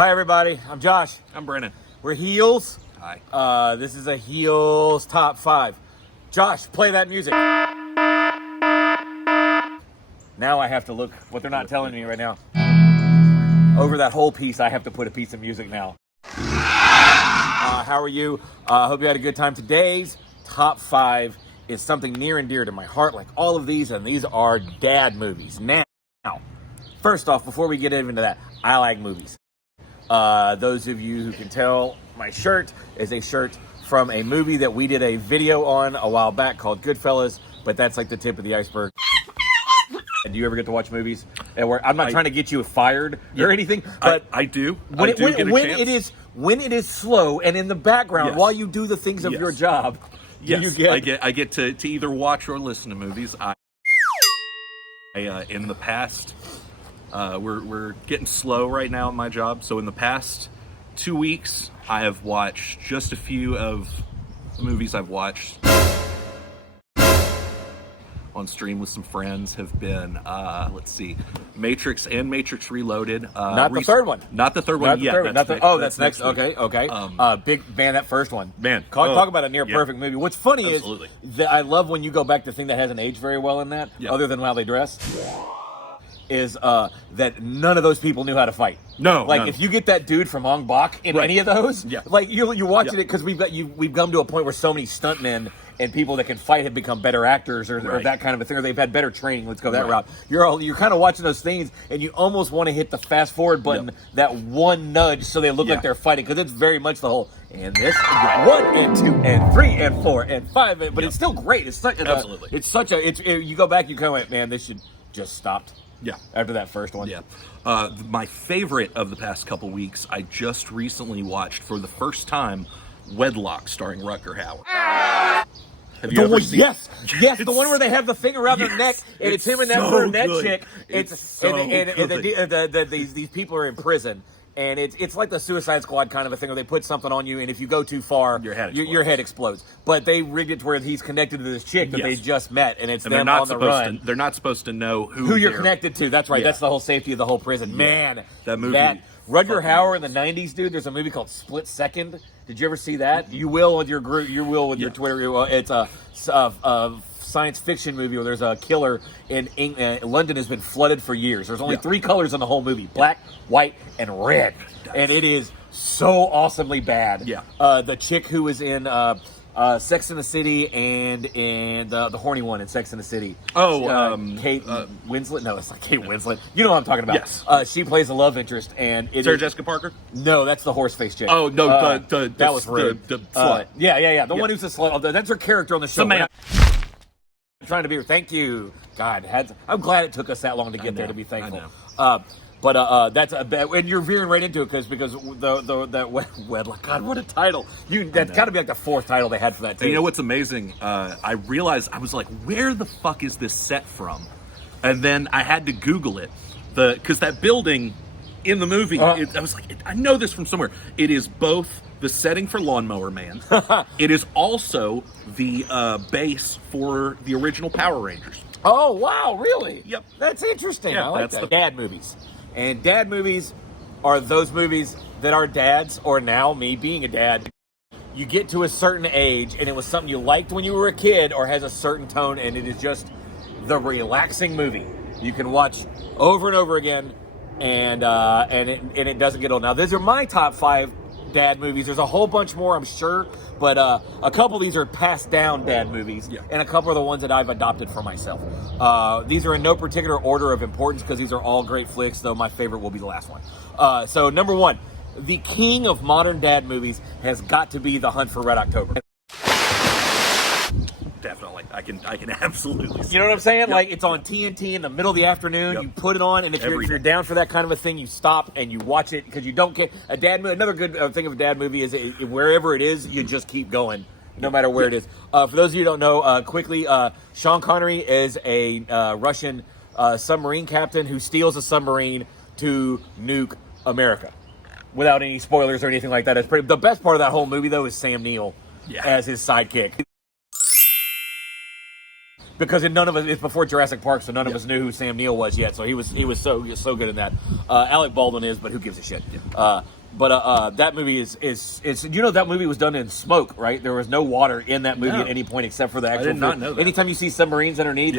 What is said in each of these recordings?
Hi, everybody. I'm Josh. I'm Brennan. We're Heels. Hi. This is a Heels top 5. Josh, play that music. Now I have to look what they're not telling me right now. Over that whole piece, I have to put a piece of music now. How are you? I hope you had a good time. Today's top 5 is something near and dear to my heart, like all of these, and these are dad movies. Now, first off, before we get into that, I like movies. Those of you who can tell, my shirt is a shirt from a movie that we did a video on a while back called Goodfellas, but that's like the tip of the iceberg. Do you ever get to watch movies? And I'm not trying to get you fired or anything, but I do. When Chance. When it is slow and in the background while you do the things of your job, yes, I get to either watch or listen to movies. In the past, we're getting slow right now at my job. So in the past 2 weeks, I have watched just a few of the movies I've watched on stream with some friends have been, let's see, Matrix and Matrix Reloaded. Not the third one. Not the third one yet. That's next. Okay. Big man, that first one. Man. Talk about a near perfect movie. What's funny Absolutely. is that I love when you go back to thing that hasn't aged very well in that, other than how they dress, is that none of those people knew how to fight. No. Like, if you get that dude from Ong Bak in any of those, like, you're watching it because we've come to a point where so many stuntmen and people that can fight have become better actors or that kind of a thing, or they've had better training. Let's go that route. You're kind of watching those things, and you almost want to hit the fast forward button, that one nudge, so they look like they're fighting, because it's very much the whole and this 1 and 2 and 3 and 4 and 5, but it's still great. It's such Absolutely. It's such a. You go back, you kind of went, man, this should just stopped. Yeah. After that first one. Yeah. My favorite of the past couple weeks, I just recently watched for the first time Wedlock starring Rutger Hauer. Have you ever seen? Yes, the one where they have the thing around their neck, and it's him and that brunette chick. These people are in prison, and it's like the Suicide Squad kind of a thing, where they put something on you, and if you go too far, your head explodes. But they rigged it to where he's connected to this chick that they just met, and it's them on the run. They're not supposed to know who you're connected to. That's right. Yeah. That's the whole safety of the whole prison. Man, that movie. Rutger Hauer in the 90s, dude. There's a movie called Split Second. Did you ever see that? You will with your group. You will with your Twitter. It's a science fiction movie where there's a killer in England. London has been flooded for years. There's only 3 colors in the whole movie: black, white, and red. And it is so awesomely bad. Yeah. The chick who was in Sex and the City and the horny one in Sex and the City. Kate Winslet? No, it's not Kate Winslet. You know what I'm talking about. Yes. She plays a love interest, and Sarah Jessica Parker? No, that's the horse face chick. Oh, no, that was rude. The slut. The one who's the slut. That's her character on the show. Man. I'm trying to be. Thank you. God, I'm glad it took us that long to get there to be thankful. I know. But that's a bad, and you're veering right into it because that Wedlock. God, what a title! That's got to be like the 4th title they had for that. You know what's amazing? I realized, I was like, where the fuck is this set from? And then I had to Google it, because that building in the movie, I was like, I know this from somewhere. It is both the setting for Lawnmower Man. It is also the base for the original Power Rangers. Oh wow, really? Yep, that's interesting. Yeah, I like that's that. the Dad movies. And dad movies are those movies that our dads, or now me being a dad, you get to a certain age and it was something you liked when you were a kid or has a certain tone, and it is just the relaxing movie you can watch over and over again, and it doesn't get old. Now, these are my top 5 dad movies. There's a whole bunch more, I'm sure, but a couple of these are passed down dad movies, and a couple are the ones that I've adopted for myself. These are in no particular order of importance because these are all great flicks, though my favorite will be the last one. So number 1, the king of modern dad movies has got to be The Hunt for Red October. Definitely. I can absolutely see. You know what I'm saying? Yep. Like, it's on TNT in the middle of the afternoon. Yep. You put it on, and if you're down for that kind of a thing, you stop and you watch it because you don't get a dad movie. Another good thing of a dad movie is wherever it is, you just keep going no matter where it is. For those of you who don't know, quickly, Sean Connery is a Russian submarine captain who steals a submarine to nuke America. Without any spoilers or anything like that. The best part of that whole movie, though, is Sam Neill as his sidekick. because none of us, it's before Jurassic Park, so none of us knew who Sam Neill was yet. So he was so good in that. Alec Baldwin is, but who gives a shit? Yeah. But that movie is that movie was done in smoke, right? There was no water in that movie at any point except for the actual. I did not know that. Anytime you see submarines underneath,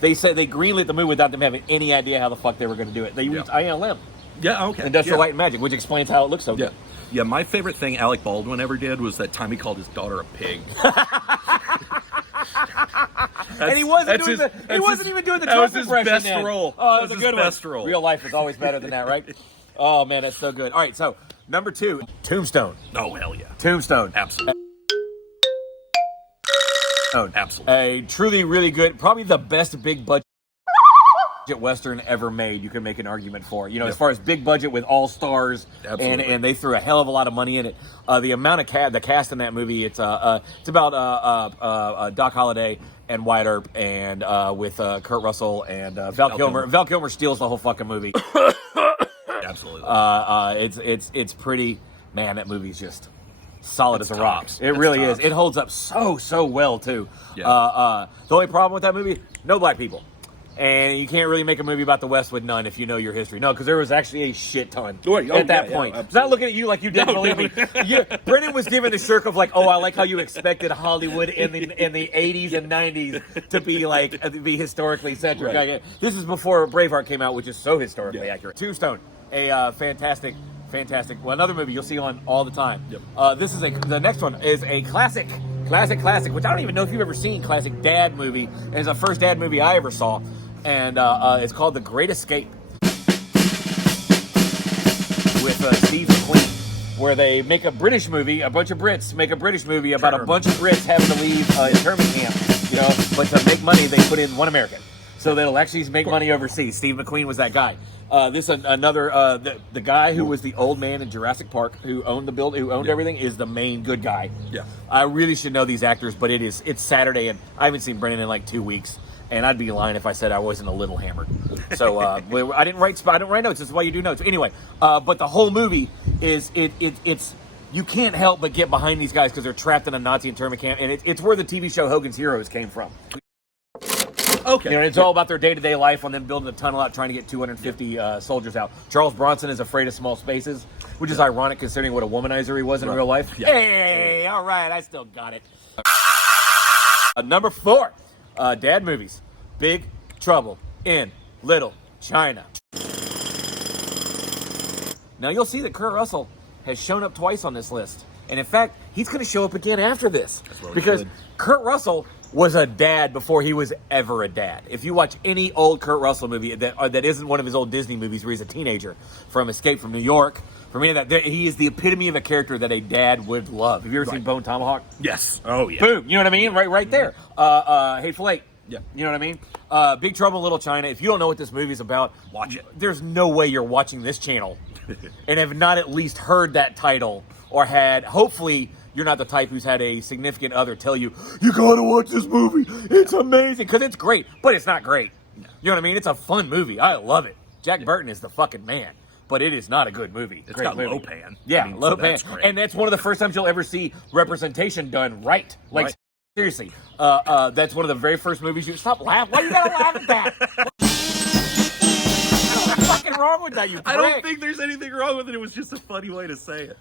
they said they greenlit the movie without them having any idea how the fuck they were going to do it. They used ILM. Yeah, okay. Industrial Light and Magic, which explains how it looks so good. Yeah, my favorite thing Alec Baldwin ever did was that time he called his daughter a pig. And he wasn't even doing the Trump impression. That was his best role. Oh, that was a good best one. role. Real life is always better than that, right? Oh, man, that's so good. All right, so number 2, Tombstone. Oh, hell yeah. Tombstone. Absolutely. Absolutely. A truly, really good, probably the best big budget Western ever made, you can make an argument for. As far as big budget with all stars, and they threw a hell of a lot of money in it. The amount of the cast in that movie, it's about Doc Holliday and Wyatt Earp, and with Kurt Russell and Val Kilmer. Val Kilmer steals the whole fucking movie. Absolutely. It's pretty, man. That movie's just solid as a rock. It It's really tops. is. It holds up so well too. Yeah. The only problem with that movie, no black people. And you can't really make a movie about the West with none if you know your history. No, because there was actually a shit ton at that point. I'm not looking at you like you didn't believe me. Brennan was given the shirk of like, I like how you expected Hollywood in the 80s and 90s to be historically centric. Right. This is before Braveheart came out, which is so historically accurate. Tombstone, a fantastic. Well, another movie you'll see on all the time. Yep. The next one is a classic, which I don't even know if you've ever seen. Classic dad movie. And it's the first dad movie I ever saw, and it's called The Great Escape with Steve McQueen, where they make a British movie. A bunch of Brits make a British movie about a bunch of Brits having to leave internment camp. But to make money, they put in one American, so they'll actually make money overseas. Steve McQueen was that guy. The guy who was the old man in Jurassic Park, who owned everything, is the main good guy. Yeah, I really should know these actors, but it's Saturday, and I haven't seen Brennan in like 2 weeks, and I'd be lying if I said I wasn't a little hammered. So I didn't write notes. This is why you do notes anyway. But the whole movie it's you can't help but get behind these guys because they're trapped in a Nazi internment camp, and it's where the TV show Hogan's Heroes came from. Okay. It's all about their day-to-day life on them building a tunnel out trying to get 250 soldiers out. Charles Bronson is afraid of small spaces, which is ironic considering what a womanizer he was in real life. Yeah. Hey, all right, I still got it. Number 4, dad movies. Big Trouble in Little China. Now you'll see that Kurt Russell has shown up twice on this list. And in fact, he's going to show up again after this. Because Kurt Russell was a dad before he was ever a dad. If you watch any old Kurt Russell movie that isn't one of his old Disney movies where he's a teenager, from Escape from New York, from any of that, he is the epitome of a character that a dad would love. Have you ever seen Bone Tomahawk? Yes. Oh, yeah. Boom. You know what I mean? Right there. Hateful Eight. Yeah. You know what I mean? Big Trouble in Little China. If you don't know what this movie's about, watch it. There's no way you're watching this channel and have not at least heard that title or hopefully you're not the type who's had a significant other tell you, you gotta watch this movie. It's amazing. Because it's great, but it's not great. No. You know what I mean? It's a fun movie. I love it. Jack Burton is the fucking man. But it is not a good movie. It's got low pan. Yeah, low pan. And that's one of the first times you'll ever see representation done right. Like, seriously. That's one of the very first movies you... Stop laughing. Why you gotta laugh at that? What's fucking wrong with that, you prick? I don't think there's anything wrong with it. It was just a funny way to say it.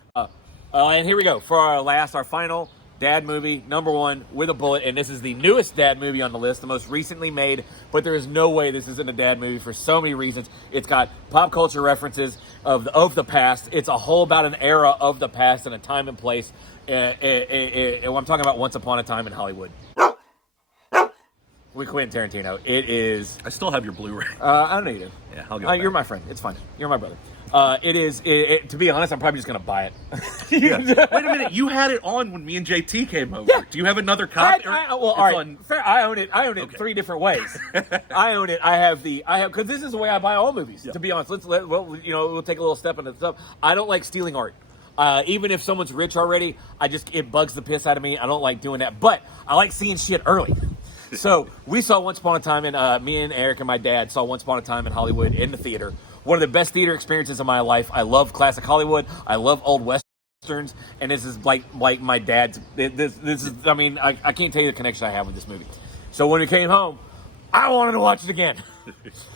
And here we go for our final dad movie, number 1 with a bullet, and this is the newest dad movie on the list, the most recently made, but there is no way this isn't a dad movie for so many reasons. It's got pop culture references of the past. It's a whole about an era of the past and a time and place. I'm talking about Once Upon a Time in Hollywood. With Quentin Tarantino. It is... I still have your Blu-ray. I don't need it. Yeah, I'll go You're my friend. It's fine. You're my brother. To be honest, I'm probably just going to buy it. Yeah. Wait a minute. You had it on when me and JT came over. Yeah. Do you have another copy? All right. I own it. I own it 3 different ways. I own it. Because this is the way I buy all movies, to be honest. We'll take a little step into stuff. I don't like stealing art. Even if someone's rich already, it bugs the piss out of me. I don't like doing that. But I like seeing shit early. So we saw Once Upon a Time, and me and Eric and my dad saw Once Upon a Time in Hollywood in the theater. One of the best theater experiences of my life. I love classic Hollywood. I love old westerns, and this is like my dad's. This is. I mean, I can't tell you the connection I have with this movie. So when we came home, I wanted to watch it again.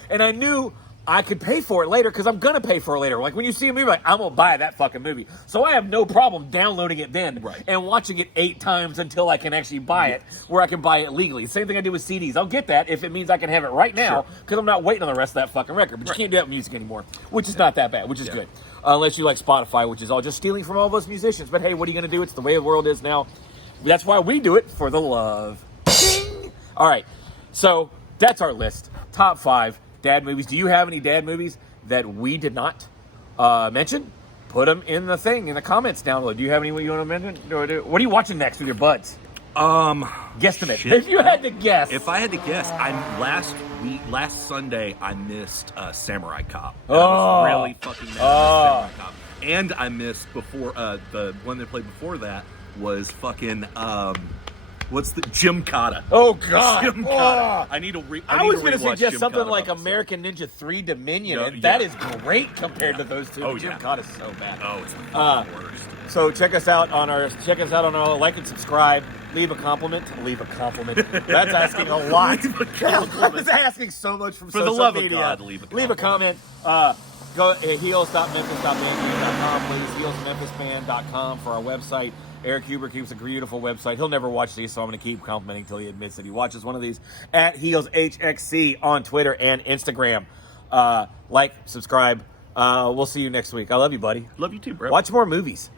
And I knew I could pay for it later because I'm going to pay for it later. Like when you see a movie, like, I'm going to buy that fucking movie. So I have no problem downloading it then and watching it 8 times until I can actually buy it, where I can buy it legally. Same thing I do with CDs. I'll get that if it means I can have it right now because I'm not waiting on the rest of that fucking record. But you can't do that with music anymore, which is not that bad, which is good. Unless you like Spotify, which is all just stealing from all those musicians. But hey, what are you going to do? It's the way the world is now. That's why we do it, for the love. Ding! All right. So that's our list. Top 5 dad movies. Do you have any dad movies that we did not mention? Put them in the thing, in the comments down below. Do you have any you want to mention? What are you watching next with your buds? Guesstimate. Shit. If you had to guess. If I had to guess, last Sunday I missed Samurai Cop. I Oh. was really fucking mad at Samurai Cop. And I missed before the one they played before that was fucking what's the Gymkata? Oh God! Gymkata. I need to. I was going to rewatch suggest something Gymkata like episode. American Ninja 3 Dominion, No, and that is great compared to those two. Oh, Jim yeah. Cott is so bad. Oh, it's the worst. So check us out on our like and subscribe. Leave a compliment. That's asking a lot. Leave a compliment. That's asking so much from For the social love of media. God, leave a Leave a comment. Go heels.memphis.bandcamp.com, please. Heelsmemphisband.com for our website. Eric Huber keeps a beautiful website. He'll never watch these, so I'm going to keep complimenting until he admits that he watches one of these. At HeelsHXC on Twitter and Instagram. Like, subscribe. We'll see you next week. I love you, buddy. Love you too, bro. Watch more movies.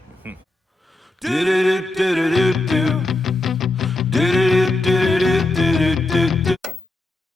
Do do do do do do do do